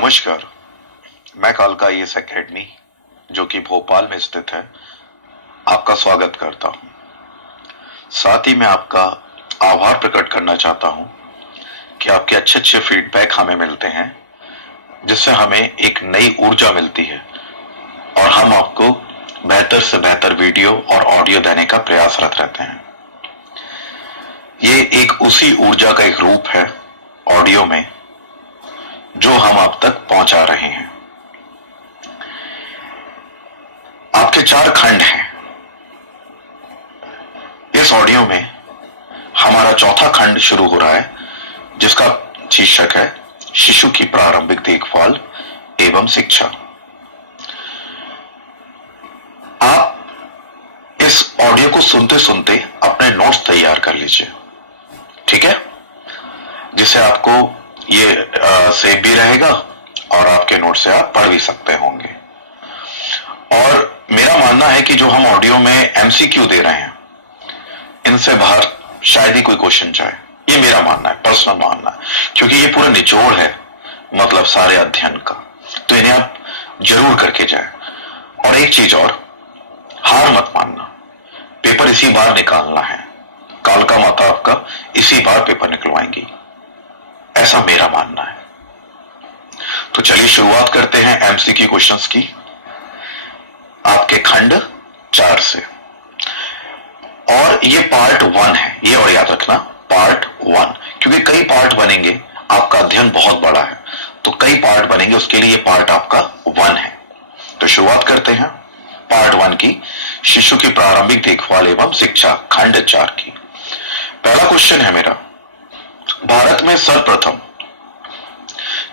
नमस्कार। मैं कालका आईएएस एकेडमी जो कि भोपाल में स्थित है आपका स्वागत करता हूं। साथ ही मैं आपका आभार प्रकट करना चाहता हूं कि आपके अच्छे फीडबैक हमें मिलते हैं, जिससे हमें एक नई ऊर्जा मिलती है और हम आपको बेहतर से बेहतर वीडियो और ऑडियो देने का प्रयासरत रहते हैं। ये एक उसी ऊर्जा का एक रूप है ऑडियो में, जो हम आप तक पहुंचा रहे हैं। आपके 4 खंड हैं। इस ऑडियो में हमारा चौथा खंड शुरू हो रहा है, जिसका शीर्षक है शिशु की प्रारंभिक देखभाल एवं शिक्षा। आप इस ऑडियो को सुनते सुनते अपने नोट्स तैयार कर लीजिए, ठीक है, जिससे आपको ये सेव भी रहेगा और आपके नोट से आप पढ़ भी सकते होंगे। और मेरा मानना है कि जो हम ऑडियो में एमसीक्यू दे रहे हैं, इनसे बाहर शायद ही कोई क्वेश्चन जाए। ये मेरा मानना है, पर्सनल मानना है, क्योंकि ये पूरा निचोड़ है मतलब सारे अध्ययन का। तो इन्हें आप जरूर करके जाए। और एक चीज और, हार मत मानना, पेपर इसी बार निकालना है। कालका माता आपका इसी बार पेपर निकलवाएंगी, ऐसा मेरा मानना है। तो चलिए शुरुआत करते हैं एमसीक्यू क्वेश्चंस की, आपके खंड 4 से। और ये पार्ट 1 है, ये और याद रखना, पार्ट 1, क्योंकि कई पार्ट बनेंगे। आपका अध्ययन बहुत बड़ा है, तो कई पार्ट बनेंगे, उसके लिए ये पार्ट आपका 1 है। तो शुरुआत करते हैं पार्ट 1 की, शिशु की प्रारंभिक देखभाल एवं शिक्षा, खंड 4 की। पहला क्वेश्चन है मेरा, भारत में सर्वप्रथम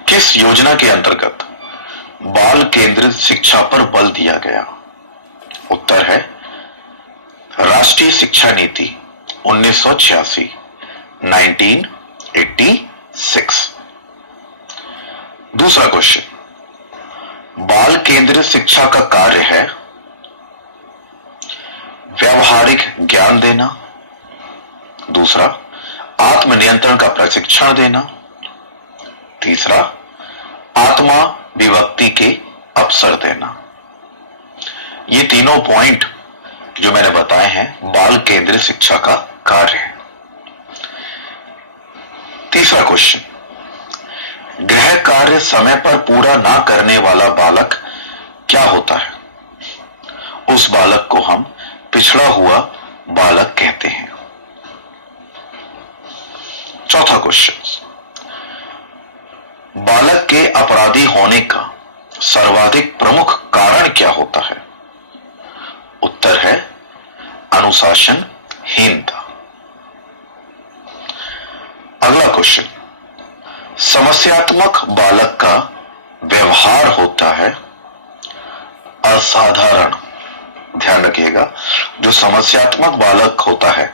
किस योजना के अंतर्गत बाल केंद्रित शिक्षा पर बल दिया गया? उत्तर है राष्ट्रीय शिक्षा नीति 1986, 1986। दूसरा क्वेश्चन, बाल केंद्रित शिक्षा का कार्य है व्यावहारिक ज्ञान देना, दूसरा आत्मनियंत्रण का प्रशिक्षण देना, तीसरा आत्मा विभक्ति के अवसर देना। ये तीनों पॉइंट जो मैंने बताए हैं बाल केंद्रित शिक्षा का कार्य है। तीसरा क्वेश्चन, गृह कार्य समय पर पूरा ना करने वाला बालक क्या होता है? उस बालक को हम पिछड़ा हुआ बालक कहते हैं। चौथा क्वेश्चन, बालक के अपराधी होने का सर्वाधिक प्रमुख कारण क्या होता है? उत्तर है अनुशासनहीनता। अगला क्वेश्चन, समस्यात्मक बालक का व्यवहार होता है असाधारण। ध्यान रखिएगा, जो समस्यात्मक बालक होता है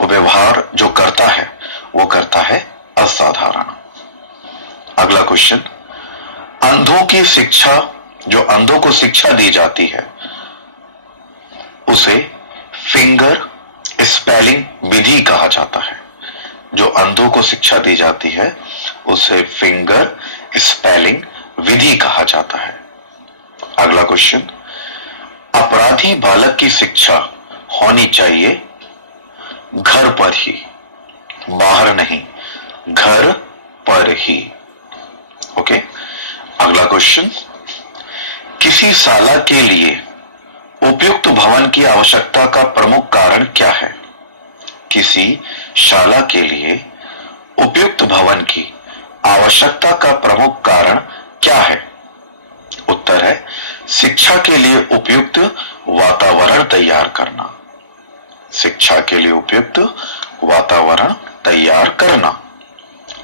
वो व्यवहार जो करता है वो करता है असाधारण। अगला क्वेश्चन, अंधों की शिक्षा, जो अंधों को शिक्षा दी जाती है उसे फिंगर स्पेलिंग विधि कहा जाता है। जो अंधों को शिक्षा दी जाती है उसे फिंगर स्पेलिंग विधि कहा जाता है। अगला क्वेश्चन, अपराधी बालक की शिक्षा होनी चाहिए घर पर ही, बाहर नहीं, घर पर ही। ओके। अगला क्वेश्चन, किसी शाला के लिए उपयुक्त भवन की आवश्यकता का प्रमुख कारण क्या है? किसी शाला के लिए उपयुक्त भवन की आवश्यकता का प्रमुख कारण क्या है? उत्तर है शिक्षा के लिए उपयुक्त वातावरण तैयार करना। शिक्षा के लिए उपयुक्त वातावरण तैयार करना।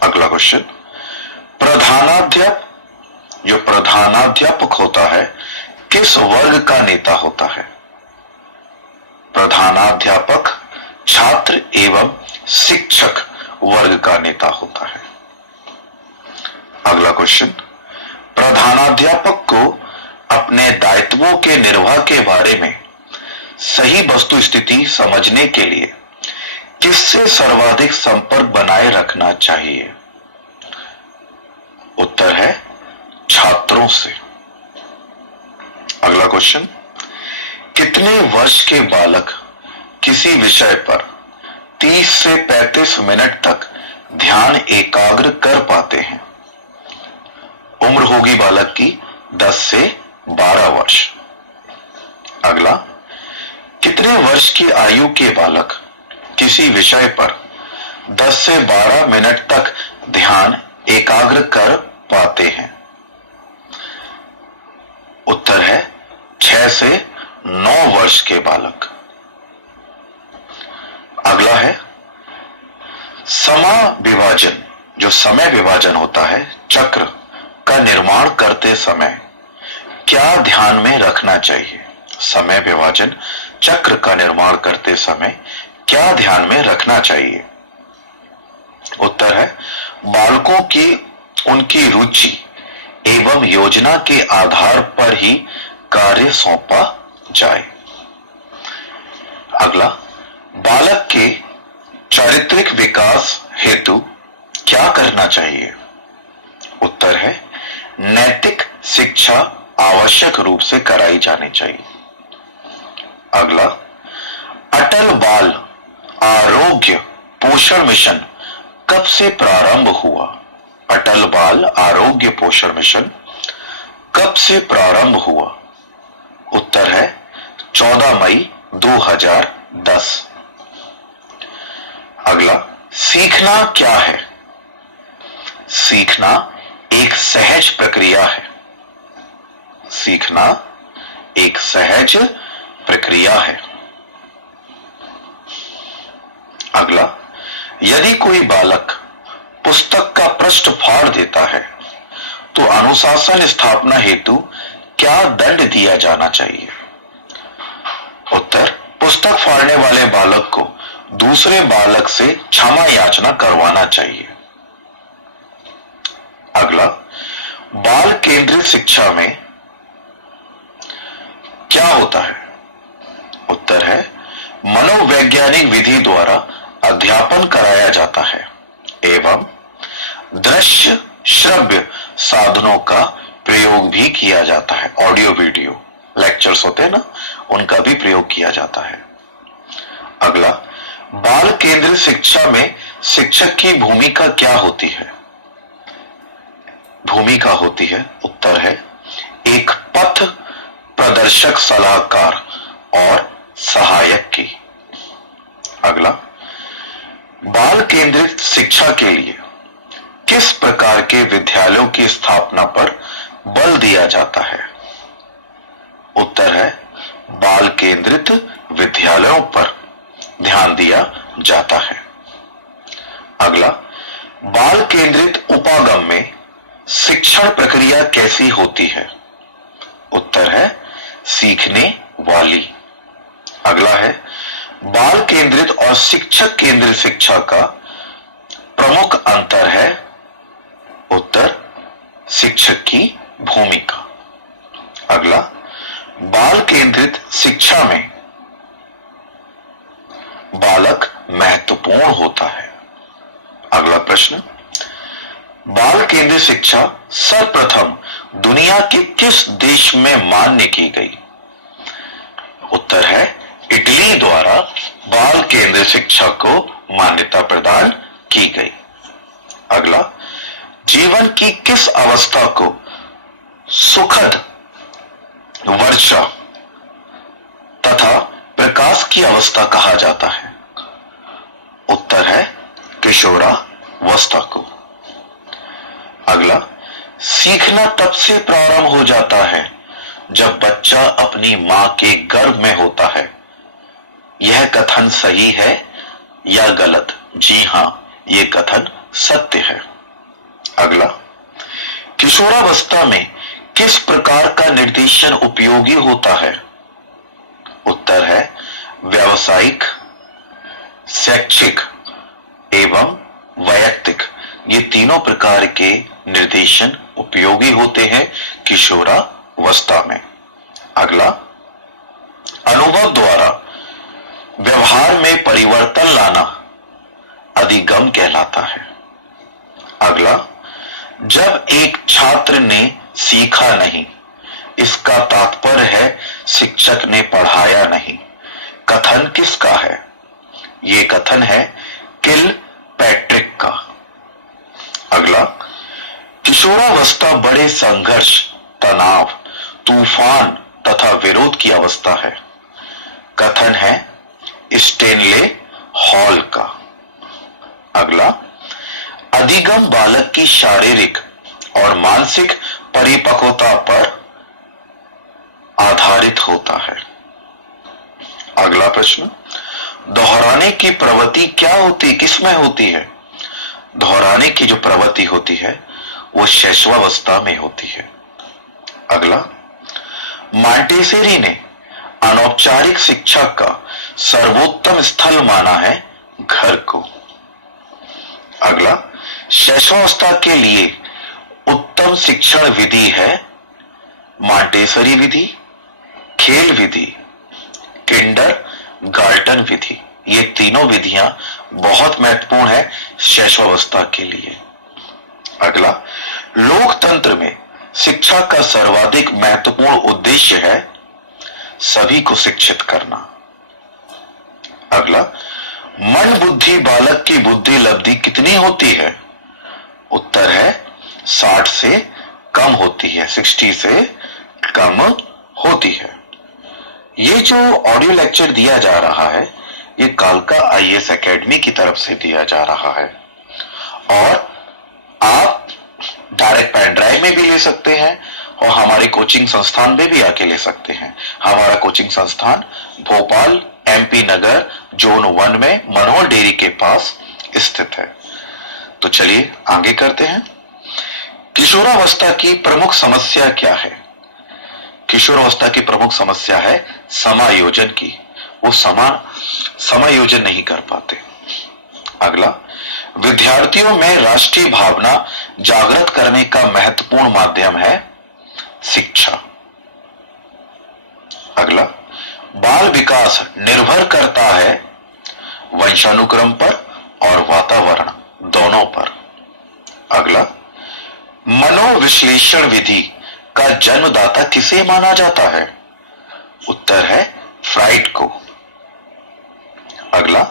अगला क्वेश्चन, प्रधानाध्यापक, जो प्रधानाध्यापक होता है किस वर्ग का नेता होता है? प्रधानाध्यापक छात्र एवं शिक्षक वर्ग का नेता होता है। अगला क्वेश्चन, प्रधानाध्यापक को अपने दायित्वों के निर्वाह के बारे में सही वस्तु स्थिति समझने के लिए किससे सर्वाधिक संपर्क बनाए रखना चाहिए? उत्तर है विचारों से। अगला क्वेश्चन, कितने वर्ष के बालक किसी विषय पर 30 से 35 मिनट तक ध्यान एकाग्र कर पाते हैं? उम्र होगी बालक की 10 से 12 वर्ष। अगला, कितने वर्ष की आयु के बालक किसी विषय पर 10 से 12 मिनट तक ध्यान एकाग्र कर पाते हैं? उत्तर है 6 से 9 वर्ष के बालक। अगला है, समाविभाजन, जो समय विभाजन होता है, चक्र का निर्माण करते समय क्या ध्यान में रखना चाहिए? समय विभाजन चक्र का निर्माण करते समय क्या ध्यान में रखना चाहिए? उत्तर है, बालकों की उनकी रुचि एवं योजना के आधार पर ही कार्य सौंपा जाए। अगला, बालक के चारित्रिक विकास हेतु क्या करना चाहिए? उत्तर है, नैतिक शिक्षा आवश्यक रूप से कराई जानी चाहिए। अगला, अटल बाल आरोग्य पोषण मिशन कब से प्रारंभ हुआ? अटल बाल आरोग्य पोषण मिशन कब से प्रारंभ हुआ? उत्तर है 14 मई 2010। अगला, सीखना क्या है? सीखना एक सहज प्रक्रिया है। सीखना एक सहज प्रक्रिया है। अगला, यदि कोई बालक पुस्तक का पृष्ठ फाड़ देता है तो अनुशासन स्थापना हेतु क्या दंड दिया जाना चाहिए? उत्तर, पुस्तक फाड़ने वाले बालक को दूसरे बालक से क्षमा याचना करवाना चाहिए। अगला, बाल केंद्रित शिक्षा में क्या होता है? उत्तर है, मनोवैज्ञानिक विधि द्वारा अध्यापन कराया जाता है एवं दृश्य श्रव्य साधनों का प्रयोग भी किया जाता है। ऑडियो वीडियो लेक्चर्स होते हैं ना, उनका भी प्रयोग किया जाता है। अगला, बाल केंद्रित शिक्षा में शिक्षक की भूमिका क्या होती है? भूमिका होती है, उत्तर है, एक पथ प्रदर्शक, सलाहकार और सहायक की। अगला, बाल केंद्रित शिक्षा के लिए किस प्रकार के विद्यालयों की स्थापना पर बल दिया जाता है? उत्तर है, बाल केंद्रित विद्यालयों पर ध्यान दिया जाता है। अगला, बाल केंद्रित उपागम में शिक्षण प्रक्रिया कैसी होती है? उत्तर है, सीखने वाली। अगला है, बाल केंद्रित और शिक्षक केंद्रित शिक्षा का प्रमुख अंतर है? उत्तर, शिक्षक की भूमिका। अगला, बाल केंद्रित शिक्षा में बालक महत्वपूर्ण होता है। अगला प्रश्न, बाल केंद्रित शिक्षा सर्वप्रथम दुनिया के किस देश में मान्य की गई? उत्तर है, इटली द्वारा बाल केंद्रित शिक्षा को मान्यता प्रदान की गई। अगला, जीवन की किस अवस्था को सुखद वर्षा तथा प्रकाश की अवस्था कहा जाता है? उत्तर है, किशोरावस्था को। अगला, सीखना तब से प्रारंभ हो जाता है जब बच्चा अपनी मां के गर्भ में होता है। यह कथन सही है या गलत? जी हां, यह कथन सत्य है। अगला, किशोरावस्था में किस प्रकार का निर्देशन उपयोगी होता है? उत्तर है, व्यावसायिक, शैक्षिक एवं वैयक्तिक, ये तीनों प्रकार के निर्देशन उपयोगी होते हैं किशोरावस्था में। अगला, अनुभव द्वारा व्यवहार में परिवर्तन लाना अधिगम कहलाता है। अगला, जब एक छात्र ने सीखा नहीं, इसका तात्पर्य है शिक्षक ने पढ़ाया नहीं। कथन किसका है? ये कथन है किल पैट्रिक का। अगला, किशोरावस्था बड़े संघर्ष, तनाव, तूफान तथा विरोध की अवस्था है। कथन है स्टेनले हॉल का। अगला, अधिगम बालक की शारीरिक और मानसिक परिपक्वता पर आधारित होता है। अगला प्रश्न, दोहराने की प्रवृत्ति क्या होती, किसमें होती है? दोहराने की जो प्रवृत्ति होती है वो शैशवावस्था में होती है। अगला, मॉन्टेसरी ने अनौपचारिक शिक्षा का सर्वोत्तम स्थल माना है घर को। अगला, शैशवावस्था के लिए उत्तम शिक्षण विधि है मॉन्टेसरी विधि, खेल विधि, किंडर गार्टन विधि। ये तीनों विधियां बहुत महत्वपूर्ण है शैशवावस्था के लिए। अगला, लोकतंत्र में शिक्षा का सर्वाधिक महत्वपूर्ण उद्देश्य है सभी को शिक्षित करना। अगला, मन बुद्धि बालक की बुद्धि लब्धि कितनी होती है? उत्तर है 60 से कम होती है, 60 से कम होती है। ये जो ऑडियो लेक्चर दिया जा रहा है ये कालका आईएएस एकेडमी की तरफ से दिया जा रहा है और आप डायरेक्ट पेन ड्राइव में भी ले सकते हैं और हमारे कोचिंग संस्थान में भी आके ले सकते हैं। हमारा कोचिंग संस्थान भोपाल एमपी नगर जोन 1 में मनोहर डेयरी के पास स्थित है। तो चलिए आगे करते हैं। किशोरावस्था की प्रमुख समस्या क्या है? किशोरावस्था की प्रमुख समस्या है समायोजन की। वो समायोजन नहीं कर पाते। अगला, विद्यार्थियों में राष्ट्रीय भावना जागृत करने का महत्वपूर्ण माध्यम है शिक्षा। अगला, बाल विकास निर्भर करता है वंशानुक्रम पर और वातावरण दोनों पर। अगला, मनोविश्लेषण विधि का जन्मदाता किसे माना जाता है? उत्तर है फ्राइड को। अगला,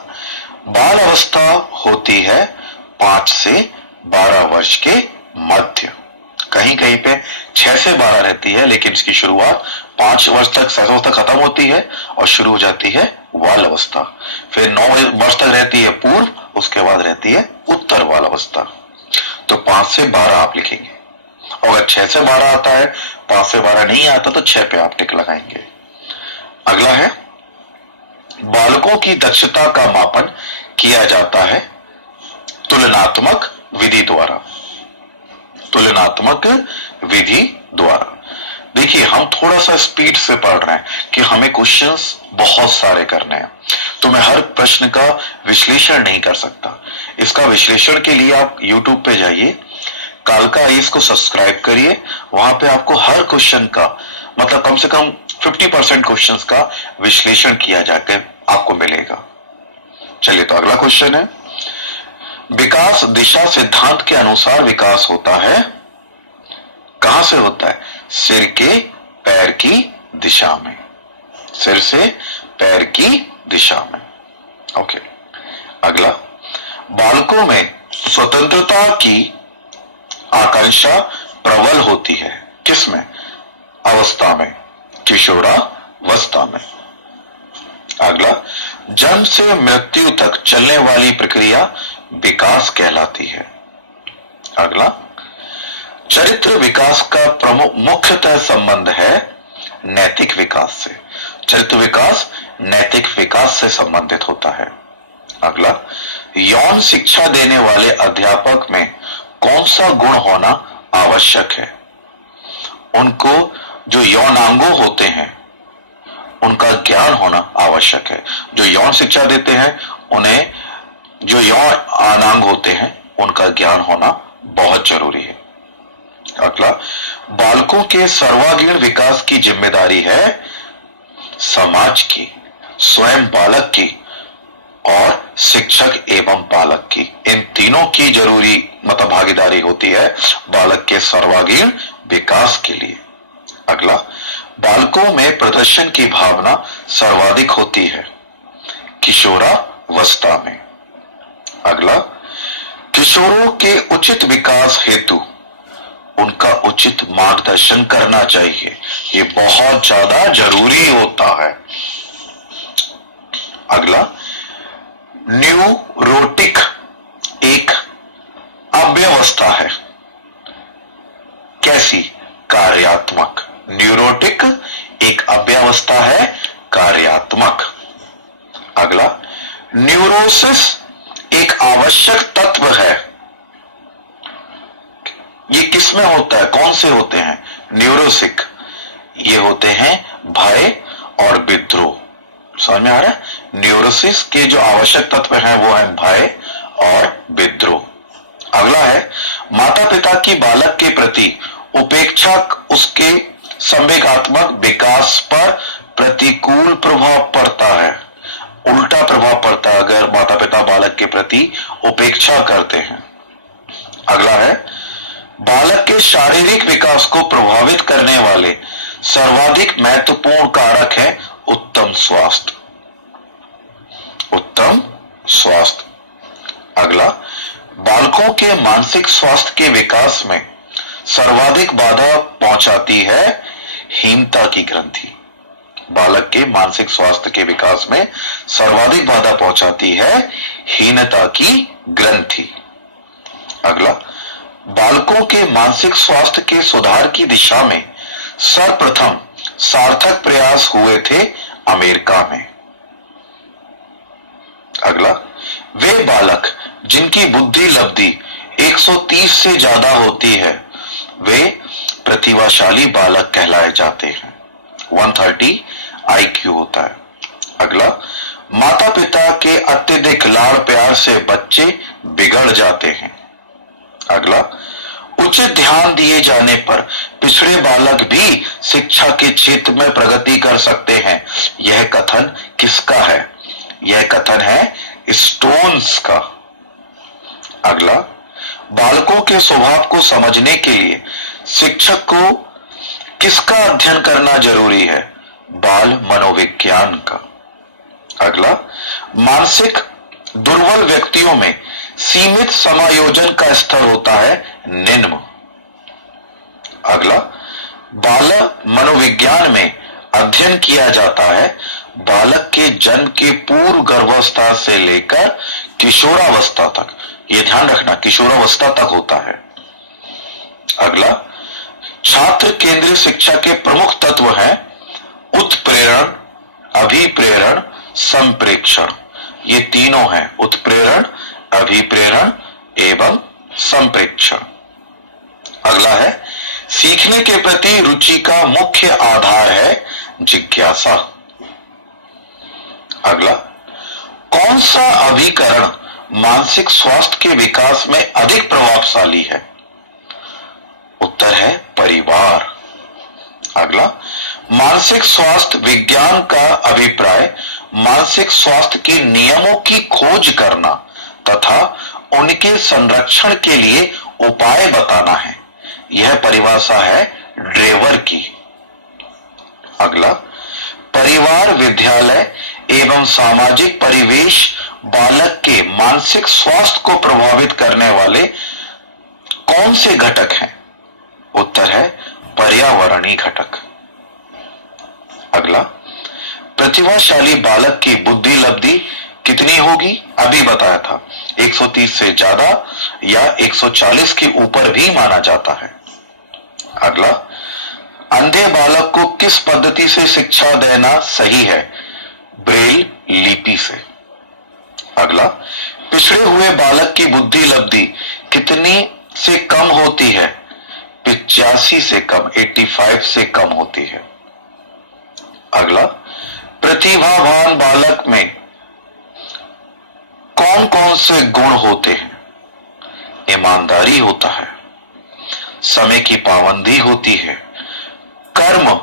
बाल अवस्था होती है 5 से 12 वर्ष के मध्य। कहीं कहीं पे 6 से 12 रहती है लेकिन इसकी शुरुआत 5 वर्ष तक शैशवावस्था खत्म होती है और शुरू हो जाती है बाल अवस्था। फिर 9 वर्ष तक रहती है पूर्व, उसके बाद रहती है उत्तर बाल अवस्था। तो 5 से 12 आप लिखेंगे और अगर 6 से 12 आता है, 5 से 12 नहीं आता तो 6 पे आप टिक लगाएंगे। अगला है, बालकों की दक्षता का मापन किया जाता है तुलनात्मक विधि द्वारा। तुलनात्मक विधि द्वारा। देखिए हम थोड़ा सा स्पीड से पढ़ रहे हैं कि हमें क्वेश्चंस बहुत सारे करने हैं, तो मैं हर प्रश्न का विश्लेषण नहीं कर सकता। इसका विश्लेषण के लिए आप YouTube पे जाइए, कालका आईएएस को सब्सक्राइब करिए। वहां पे आपको हर क्वेश्चन का मतलब कम से कम 50% क्वेश्चंस का विश्लेषण किया जाकर आपको मिलेगा। चलिए तो अगला क्वेश्चन है, विकास दिशा सिद्धांत के अनुसार विकास होता है, कहां से होता है? सिर के पैर की दिशा में। सिर से पैर की दिशा में। ओके। अगला, बालकों में स्वतंत्रता की आकांक्षा प्रबल होती है, किसमें अवस्था में? किशोरावस्था में। अगला, जन्म से मृत्यु तक चलने वाली प्रक्रिया विकास कहलाती है। अगला, चरित्र विकास का प्रमुख मुख्यतः संबंध है नैतिक विकास से। चरित्र विकास नैतिक विकास से संबंधित होता है। अगला, यौन शिक्षा देने वाले अध्यापक में कौन सा गुण होना आवश्यक है? उनको जो यौनांगों होते हैं उनका ज्ञान होना आवश्यक है। जो यौन शिक्षा देते हैं उन्हें जो यौन अनांग होते हैं उनका ज्ञान होना बहुत जरूरी है। अगला, बालकों के सर्वांगीण विकास की जिम्मेदारी है समाज की, स्वयं बालक की और शिक्षक एवं पालक की, इन तीनों की जरूरी मतलब भागीदारी होती है बालक के सर्वांगीण विकास के लिए। अगला, बालकों में प्रदर्शन की भावना सर्वाधिक होती है किशोरावस्था में। अगला, किशोरों के उचित विकास हेतु उनका उचित मार्गदर्शन करना चाहिए, ये बहुत ज्यादा जरूरी होता है। अगला, न्यूरोटिक एक अव्यवस्था है, कैसी? कार्यात्मक। न्यूरोटिक एक अव्यवस्था है, कार्यात्मक। अगला, न्यूरोसिस एक आवश्यक तत्व है, ये किसमें होता है, कौन से होते हैं? न्यूरोसिक, ये होते हैं भय और विद्रोह। समझ में आ रहा है? न्यूरोसिस के जो आवश्यक तत्व हैं वो है भय और विद्रोह। अगला है, माता पिता की बालक के प्रति उपेक्षा उसके संवेगात्मक विकास पर प्रतिकूल प्रभाव पड़ता है, उल्टा प्रभाव पड़ता है अगर माता पिता बालक के प्रति उपेक्षा करते हैं। अगला है, बालक के शारीरिक विकास को प्रभावित करने वाले सर्वाधिक महत्वपूर्ण कारक है उत्तम स्वास्थ्य। उत्तम स्वास्थ्य। अगला, बालकों के मानसिक स्वास्थ्य के विकास में सर्वाधिक बाधा पहुंचाती है हीनता की ग्रंथि। बालक के मानसिक स्वास्थ्य के विकास में सर्वाधिक बाधा पहुंचाती है हीनता की ग्रंथि। अगला, बालकों के मानसिक स्वास्थ्य के सुधार की दिशा में सर्वप्रथम सार्थक प्रयास हुए थे अमेरिका में। अगला, वे बालक जिनकी बुद्धि लब्धि 130 से ज्यादा होती है वे प्रतिभाशाली बालक कहलाए जाते हैं। 130 IQ होता है। अगला, माता पिता के अत्यधिक लाड़ प्यार से बच्चे बिगड़ जाते हैं। अगला, उचित ध्यान दिए जाने पर पिछड़े बालक भी शिक्षा के क्षेत्र में प्रगति कर सकते हैं। यह कथन किसका है? यह कथन है स्टोन्स का। अगला, बालकों के स्वभाव को समझने के लिए शिक्षक को किसका अध्ययन करना जरूरी है? बाल मनोविज्ञान का। अगला, मानसिक दुर्बल व्यक्तियों में सीमित समायोजन का स्तर होता है निम्न। अगला, बाल मनोविज्ञान में अध्ययन किया जाता है बालक के जन्म के पूर्व गर्भावस्था से लेकर किशोरावस्था तक। ये ध्यान रखना, किशोरावस्था तक होता है। अगला, छात्र केंद्रीय शिक्षा के प्रमुख तत्व हैं उत्प्रेरण, अभिप्रेरण, संप्रेक्षण। ये तीनों हैं, उत्प्रेरण, अभिप्रेरण एवं संप्रेक्षण। अगला है, सीखने के प्रति रुचि का मुख्य आधार है जिज्ञासा। अगला, कौन सा अभिकरण मानसिक स्वास्थ्य के विकास में अधिक प्रभावशाली है? उत्तर है परिवार। अगला, मानसिक स्वास्थ्य विज्ञान का अभिप्राय मानसिक स्वास्थ्य के नियमों की खोज करना तथा उनके संरक्षण के लिए उपाय बताना है। यह परिभाषा है ड्रेवर की। अगला, परिवार, विद्यालय एवं सामाजिक परिवेश बालक के मानसिक स्वास्थ्य को प्रभावित करने वाले कौन से घटक हैं? उत्तर है पर्यावरणीय घटक। अगला, प्रतिभाशाली बालक की बुद्धि लब्धि कितनी होगी? अभी बताया था 130 से ज्यादा या 140 के ऊपर भी माना जाता है। अगला, अंधे बालक को किस पद्धति से शिक्षा देना सही है? ब्रेल लिपि से। अगला, पिछड़े हुए बालक की बुद्धि लब्धि कितनी से कम होती है? 85 से कम, 85 से कम होती है। अगला, प्रतिभावान बालक में कौन कौन से गुण होते हैं? ईमानदारी होता है, समय की पाबंदी होती है, कर्म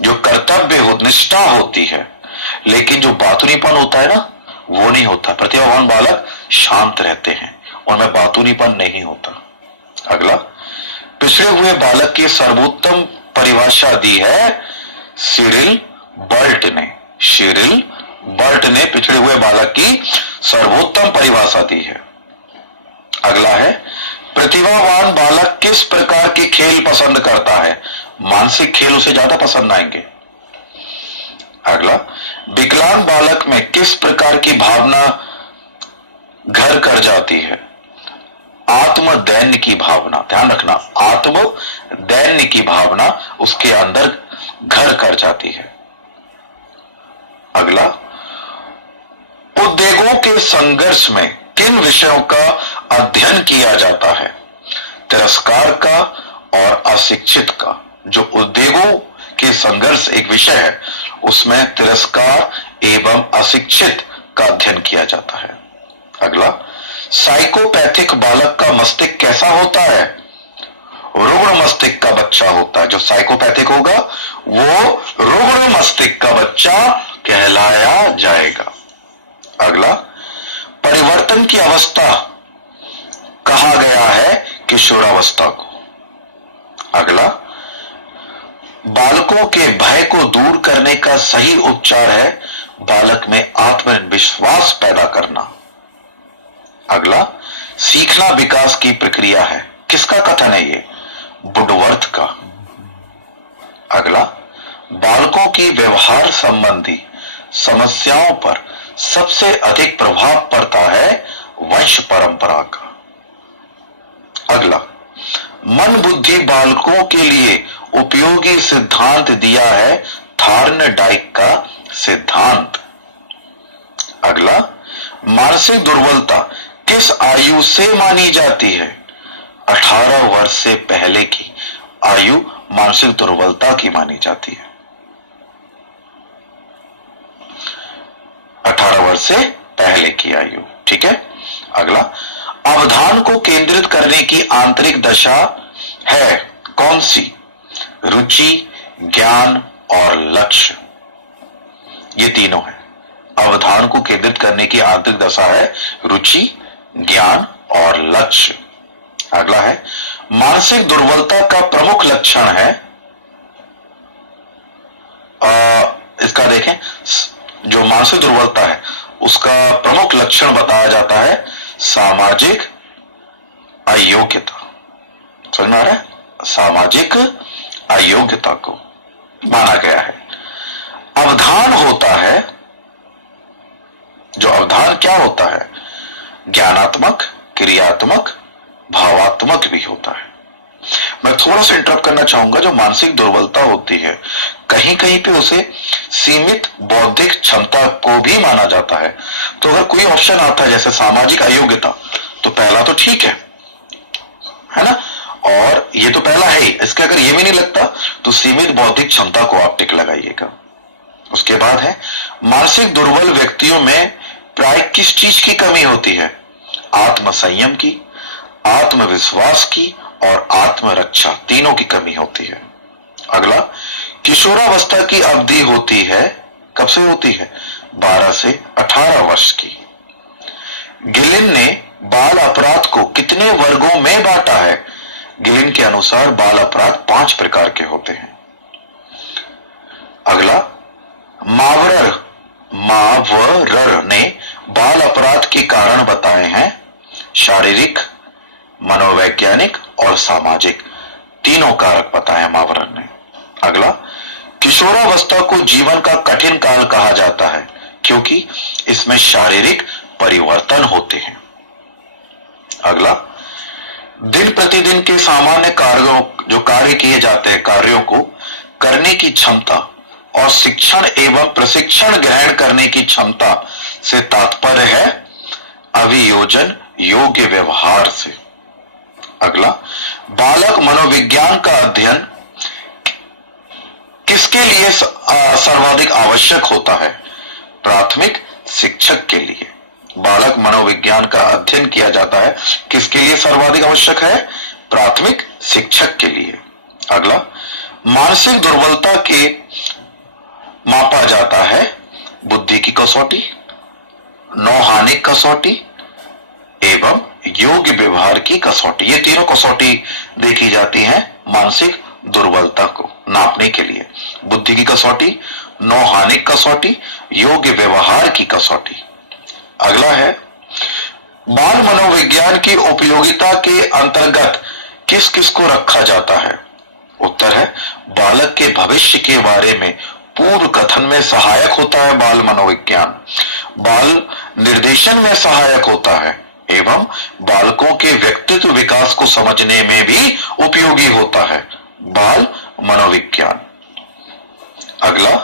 जो कर्तव्य हो, निष्ठा होती है, लेकिन जो बातुनीपन होता है ना वो नहीं होता। प्रतिभावान बालक शांत रहते हैं, उनमें बातूनीपन नहीं होता। अगला, पिछड़े हुए बालक की सर्वोत्तम परिभाषा दी है सिरिल बर्ट ने। सिरिल बर्ट ने पिछड़े हुए बालक की सर्वोत्तम परिभाषा दी है। अगला है, प्रतिभावान बालक किस प्रकार के खेल पसंद करता है? मानसिक खेल उसे ज्यादा पसंद आएंगे। अगला, विकलांग बालक में किस प्रकार की भावना घर कर जाती है? आत्म दैन्य की भावना। ध्यान रखना, आत्म दैन्य की भावना उसके अंदर घर कर जाती है। अगला, उद्वेगों के संघर्ष में किन विषयों का अध्ययन किया जाता है? तिरस्कार का और अशिक्षित का। जो उद्वेगों के संघर्ष एक विषय है, उसमें तिरस्कार एवं अशिक्षित का अध्ययन किया जाता है। अगला, साइकोपैथिक बालक का मस्तिष्क कैसा होता है? रुग्ण मस्तिष्क का बच्चा होता है। जो साइकोपैथिक होगा वो रुग्ण मस्तिष्क का बच्चा कहलाया जाएगा। अगला, परिवर्तन की अवस्था कहा गया है किशोरावस्था को। अगला, बालकों के भय को दूर करने का सही उपचार है बालक में आत्मविश्वास पैदा करना। अगला, सीखना विकास की प्रक्रिया है। किसका कथन है ये? वुडवर्थ का। अगला, बालकों की व्यवहार संबंधी समस्याओं पर सबसे अधिक प्रभाव पड़ता है वंश परंपरा का। अगला, मन बुद्धि बालकों के लिए उपयोगी सिद्धांत दिया है थार्नडाइक का सिद्धांत। अगला, मानसिक दुर्बलता किस आयु से मानी जाती है? 18 वर्ष से पहले की आयु मानसिक दुर्बलता की मानी जाती है। 18 वर्ष से पहले की आयु, ठीक है। अगला, अवधान को केंद्रित करने की आंतरिक दशा है कौन सी? रुचि, ज्ञान और लक्ष्य। ये तीनों है। अवधान को केंद्रित करने की आंतरिक दशा है रुचि, ज्ञान और लक्ष्य। अगला है, मानसिक दुर्बलता का प्रमुख लक्षण है, इसका देखें, जो मानसिक दुर्बलता है उसका प्रमुख लक्षण बताया जाता है सामाजिक अयोग्यता। समझ में आ रहा है? सामाजिक अयोग्यता को माना गया है। अवधान होता है, जो अवधान क्या होता है? ज्ञानात्मक, क्रियात्मक, भावात्मक भी होता है। मैं थोड़ा सा इंटरप्ट करना चाहूंगा। जो मानसिक दुर्बलता होती है, कहीं कहीं पे उसे सीमित बौद्धिक क्षमता को भी माना जाता है। तो अगर कोई ऑप्शन आता है जैसे सामाजिक अयोग्यता, तो पहला तो ठीक है ना, और ये तो पहला है ही। इसके अगर ये भी नहीं लगता तो सीमित बौद्धिक क्षमता को आप टिक लगाइएगा। उसके बाद है, मानसिक दुर्बल व्यक्तियों में प्राय किस चीज की कमी होती है? आत्म संयम की, आत्मविश्वास की और आत्मरक्षा, तीनों की कमी होती है। अगला, किशोरावस्था की अवधि होती है, कब से होती है? 12 से 18 वर्ष की। गिलिन ने बाल अपराध को कितने वर्गों में बांटा है? गिलिन के अनुसार बाल अपराध 5 प्रकार के होते हैं। अगला, मावरर ने बाल अपराध के कारण बताए हैं शारीरिक, मनोवैज्ञानिक और सामाजिक, तीनों कारक बताए मावरर ने। अगला, किशोरावस्था को जीवन का कठिन काल कहा जाता है क्योंकि इसमें शारीरिक परिवर्तन होते हैं। अगला, दिन प्रतिदिन के सामान्य कार्यों, जो कार्य किए जाते हैं, कार्यों को करने की क्षमता और शिक्षण एवं प्रशिक्षण ग्रहण करने की क्षमता से तात्पर्य है अभियोजन योग्य व्यवहार से। अगला, बालक मनोविज्ञान का अध्ययन किसके लिए सर्वाधिक आवश्यक होता है? प्राथमिक शिक्षक के लिए। बालक मनोविज्ञान का अध्ययन किया जाता है किसके लिए सर्वाधिक आवश्यक है? प्राथमिक शिक्षक के लिए। अगला, मानसिक दुर्बलता के मापा जाता है बुद्धि की कसौटी, नौहानिक कसौटी एवं योग्य व्यवहार की कसौटी। ये तीनों कसौटी देखी जाती है मानसिक दुर्बलता को नापने के लिए। बुद्धि की कसौटी, नौहानिक कसौटी, योग्य व्यवहार की कसौटी। अगला है, बाल मनोविज्ञान की उपयोगिता के अंतर्गत किस किस को रखा जाता है? उत्तर है, बालक के भविष्य के बारे में पूर्व कथन में सहायक होता है बाल मनोविज्ञान, बाल निर्देशन में सहायक होता है एवं बालकों के व्यक्तित्व विकास को समझने में भी उपयोगी होता है बाल मनोविज्ञान। अगला,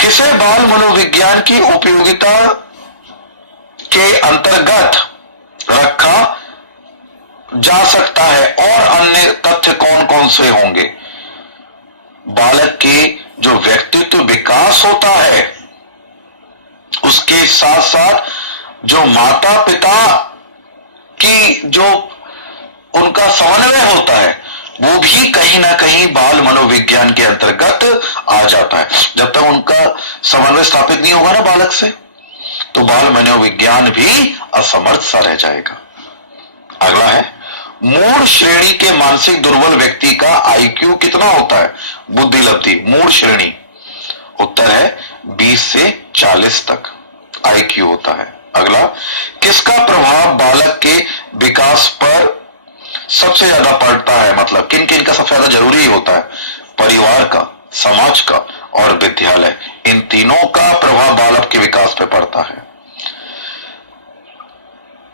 किसे बाल मनोविज्ञान की उपयोगिता के अंतर्गत रखा जा सकता है और अन्य तथ्य कौन कौन से होंगे? बालक के जो व्यक्तित्व विकास होता है उसके साथ साथ जो माता पिता की जो उनका समन्वय होता है वो भी कहीं ना कहीं बाल मनोविज्ञान के अंतर्गत आ जाता है। जब तक उनका समन्वय स्थापित नहीं होगा ना बालक से, तो बाल मनोविज्ञान भी असमर्थ सा रह जाएगा। अगला है, मूल श्रेणी के मानसिक दुर्बल व्यक्ति का आईक्यू कितना होता है? बुद्धि लब्धि मूल श्रेणी, उत्तर है 20 से 40 तक आईक्यू होता है। अगला, किसका प्रभाव बालक के विकास पर सबसे ज्यादा पड़ता है? मतलब किन किन का सबसे ज्यादा जरूरी होता है? परिवार का, समाज का और विद्यालय, इन तीनों का प्रभाव बालक के विकास पर पड़ता है।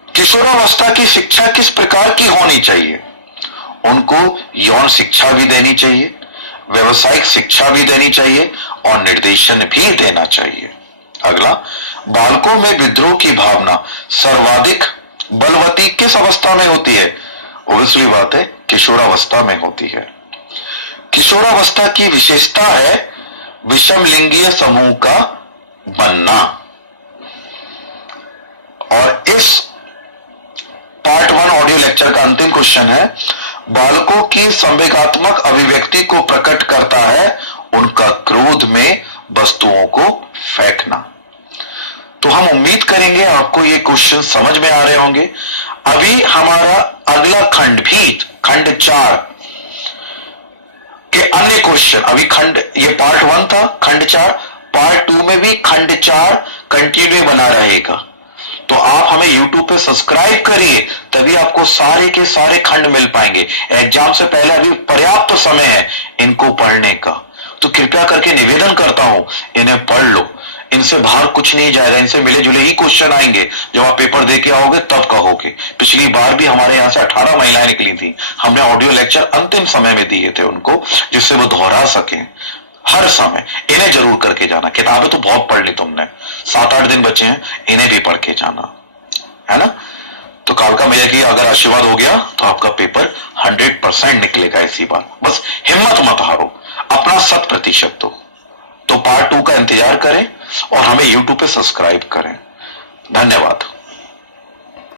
किशोरावस्था की शिक्षा किस प्रकार की होनी चाहिए? उनको यौन शिक्षा भी देनी चाहिए, व्यवसायिक शिक्षा भी देनी चाहिए और निर्देशन भी देना चाहिए। अगला, बालकों में विद्रोह की भावना सर्वाधिक बलवती किस अवस्था में होती है? ऑब्वियसली बात है, किशोरावस्था में होती है। किशोरावस्था की विशेषता है विषम लिंगीय समूह का बनना। और इस पार्ट 1 ऑडियो लेक्चर का अंतिम क्वेश्चन है, बालकों की संवेगात्मक अभिव्यक्ति को प्रकट करता है उनका क्रोध में वस्तुओं को फेंकना। तो हम उम्मीद करेंगे आपको ये क्वेश्चन समझ में आ रहे होंगे। अभी हमारा अगला खंड भी खंड 4 के अन्य क्वेश्चन, अभी खंड ये पार्ट 1 था, खंड 4 पार्ट 2 में भी खंड 4 कंटिन्यू बना रहेगा। तो आप हमें YouTube पे सब्सक्राइब करिए, तभी आपको सारे के सारे खंड मिल पाएंगे। एग्जाम से पहले अभी पर्याप्त समय है इनको पढ़ने का, तो कृपया करके निवेदन करता हूं इन्हें पढ़ लो। इनसे बाहर कुछ नहीं जाएगा, इनसे मिले जुले ही क्वेश्चन आएंगे। जब आप पेपर दे के आओगे तब कहोगे। पिछली बार भी हमारे यहाँ से 18 महिलाएं निकली थी, हमने ऑडियो लेक्चर अंतिम समय में दिए थे उनको, जिससे वो दोहरा सके हर समय। इन्हें जरूर करके जाना, किताबें तो बहुत पढ़ ली तुमने, 7-8 दिन बचे हैं, इन्हें भी पढ़ के जाना, है ना। तो कालका मैया की अगर आशीर्वाद हो गया तो आपका पेपर 100% निकलेगा इसी बार। बस हिम्मत मत हारो, अपना 100% दो। तो पार्ट 2 का इंतजार करें और हमें YouTube पे सब्सक्राइब करें। धन्यवाद।